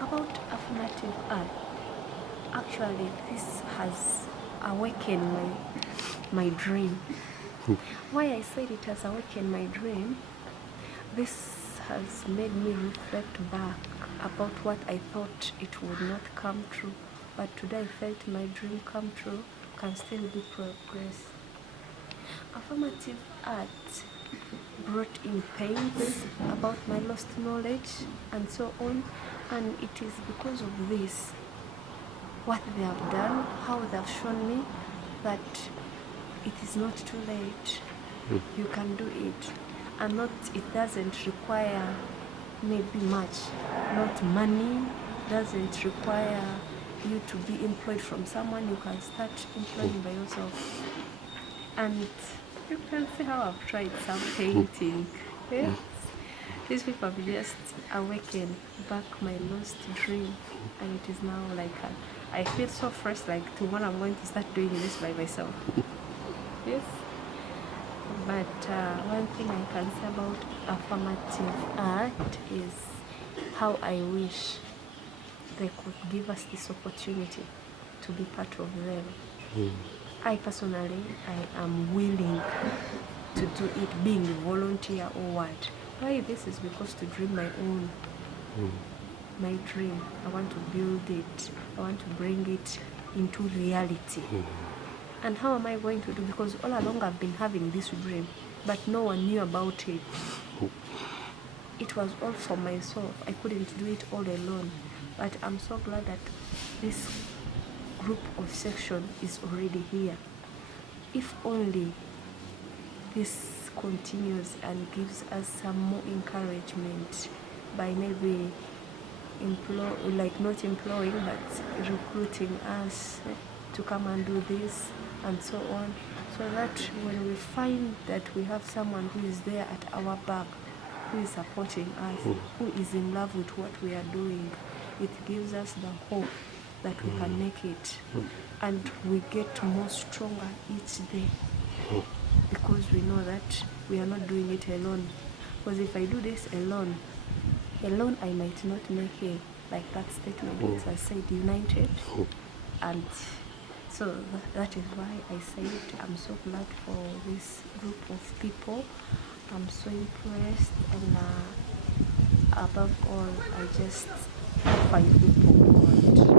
About affirmative art, actually this has awakened my dream. Why I said it has awakened my dream, this has made me reflect back about what I thought it would not come true, but today I felt my dream come true, can still be progress. Affirmative art brought in pains about my lost knowledge and so on, and it is because of this, what they have done, how they have shown me that it is not too late. You can do it, and not, it doesn't require maybe much, not money, doesn't require you to be employed from someone. You can start employing by yourself. And you can see how I've tried some painting. Yes, these people have just awakened back my lost dream, and it is now like I feel so fresh, like tomorrow I'm going to start doing this by myself. Yes. But one thing I can say about affirmative art is how I wish they could give us this opportunity to be part of them. I personally, I am willing to do it, being a volunteer or what. Why this is because to dream my own, my dream. I want to build it. I want to bring it into reality. And how am I going to do? Because all along I've been having this dream, but no one knew about it. It was all for myself. I couldn't do it all alone. But I'm so glad that this group of section is already here. If only this continues and gives us some more encouragement by maybe not employing, but recruiting us to come and do this and so on, so that when we find that we have someone who is there at our back, who is supporting us, who is in love with what we are doing, it gives us the hope that we can make it, and we get more stronger each day, because we know that we are not doing it alone. Because if I do this alone I might not make it, like that statement which I said, united. And so that is why I said I'm so glad for this group of people. I'm so impressed, and above all, I just offer you people God.